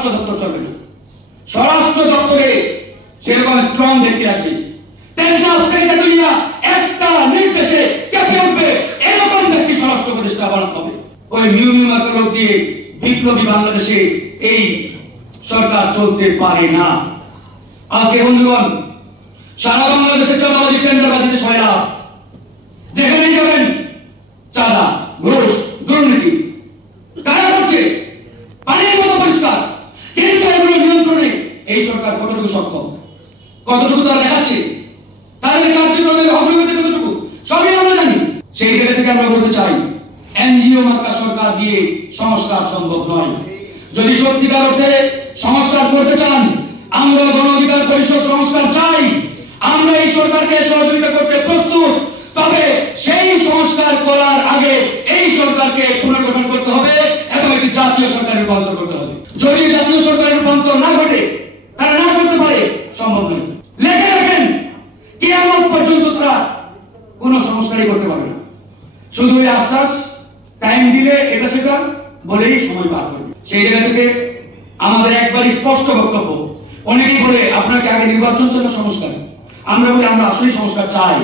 স্বরাষ্ট্র দপ্তর চলবে না। স্বরাষ্ট্র দপ্তরে সেরকম স্ট্রং দেখতে রাখবে, একটা নির্দেশে কেঁপে উঠবে এরকম ব্যক্তি স্বরাষ্ট্র উপদেষ্টা বানাতে হবে। ওই নিউ মার্কা লোক দিয়ে বিপ্লবী বাংলাদেশে এই সরকার চলতে পারে না। আজকে বন্ধুগণ, সারা বাংলাদেশে চাঁদাবাজি টেন্ডারবাজিতে সহায়তা, যেখানে যাবেন চাঁদা, ঘুষ, দুর্নীতি কারা করছে পানির মতো পরিষ্কার, কিন্তু এগুলো নিয়ন্ত্রণে এই সরকার কতটুকু সক্ষম, কতটুকু তারা দেখাচ্ছে, তাদের কার্যক্রমের অগ্রগতি কতটুকু সবই আমরা জানি। সেই জায়গা থেকে আমরা বলতে চাই, এনজিও মার্কা সরকার দিয়ে সংস্কার সম্ভব নয়। যদি সত্যিকার অর্থে সংস্কার করতে চান, আমরা গণ অধিকার পরিষদ সংস্কার চাই, আমরা এই সরকারকে সহযোগিতা করতে প্রস্তুত। তবে সেই সংস্কার করার আগে এই সরকারকে পুনর্গঠন করতে হবে এবং একটি জাতীয় সরকারের রূপান্তর করতে হবে। যদি জাতীয় সরকারের রূপান্তর না ঘটে, তারা না করতে পারে, সম্ভব নয়। লেখে রাখেন, কিয়ামত পর্যন্ত তারা কোন সংস্কারই করতে পারবে না। শুধু ওই আশ্বাস, টাইম দিলে এটা সেটা বলেই সময় পার করবে। সেই জায়গা থেকে আমাদের একবারই স্পষ্ট বক্তব্য। অনেকেই বলে আপনাকে আগে নির্বাচন চাই না সংস্কার। আমরা বলি আমরা আসলেই সংস্কার চাই,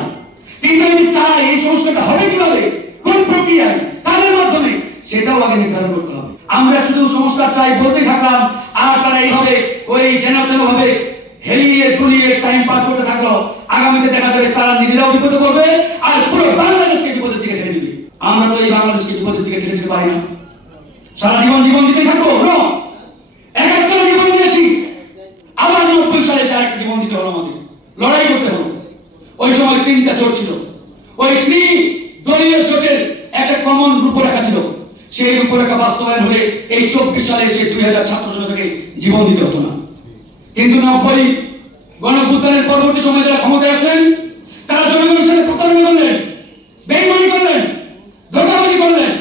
কিন্তু আমি চাই এই সংস্কারটা হবে কিভাবে, কোন প্রক্রিয়ায়, কাদের মাধ্যমে, সেটাও আগে নির্ধারণ করতে হবে। আমরা শুধু সংস্কার চাই বলতে থাকলাম, আর তারা এইভাবে ওই যেন তেন ভাবে হেলিয়ে তুলিয়ে টাইম পার করতে থাকলো। আগামীতে দেখা যাবে তারা নিজেরাও বিপদে পড়বে আর পুরো বাংলাদেশকে বিপদের দিকে ঠেলে দিবে। আমরা তো এই বাংলাদেশকে বিপদের দিকে ঠেলে দিতে পারি না। সারা জীবন জীবন দিতে থাকবো? 71 জীবন দিয়েছি, আবার 90 সালে আরেকটা জীবন দিতে হলো, আমাদের লড়াই করতে হলো। ওই সময় 3টা জোট ছিল, ওই 3 দলীয় জোটের একটা কমন রূপরেখা ছিল। সেই রূপরেখা বাস্তবায়ন হয়ে এই 24 সালে এসে 2000 ছাত্র জনতাকে জীবন দিতে হতো না। কিন্তু 90 গণঅভ্যুত্থানের পরবর্তী সময় যারা ক্ষমতায় আসেন, তারা জনগণের সাথে প্রতারণা করলেন, বেইমানি করলেন, ধোঁকাবাজি করলেন।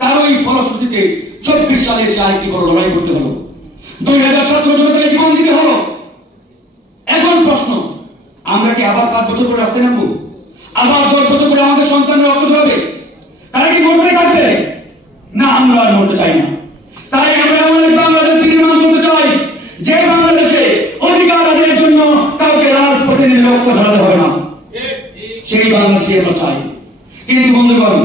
তার ওই ফলশ্রুতিতে 24 সালে এসে আরেকটি বড় লড়াই করতে হলো, 2000 ছাত্র জনতাকে জীবন দিতে হলো। এখন প্রশ্ন, আমরা কি আবার 5 বছর পরে রাস্তায় নামবো? আবার 10 বছর পরে আমাদের সন্তানরা অগ্রসর হবে? তারা কি মরতে থাকবে? না, আমরা আর মরতে চাই না। তাই আমরা এমন এক বাংলাদেশ নির্মাণ করতে চাই, যে বাংলাদেশে অধিকার আদায়ের জন্য কাউকে রাজপথে নিয়ে লক্ষ্য ধরাতে হবে না। সেই বাংলাদেশে আমরা চাই। কিন্তু বন্ধুগণ,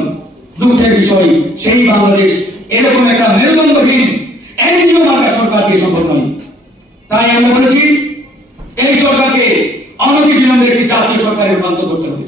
দুঃখের বিষয়, সেই বাংলাদেশ এরকম একটা মেরুদণ্ডহীন এনজিও মার্কা সরকার দিয়ে সম্ভব নয়। তাই আমরা বলেছি, এই সরকারকে অনতিবিলম্বে একটি জাতীয় সরকারে রূপান্তর করতে হবে।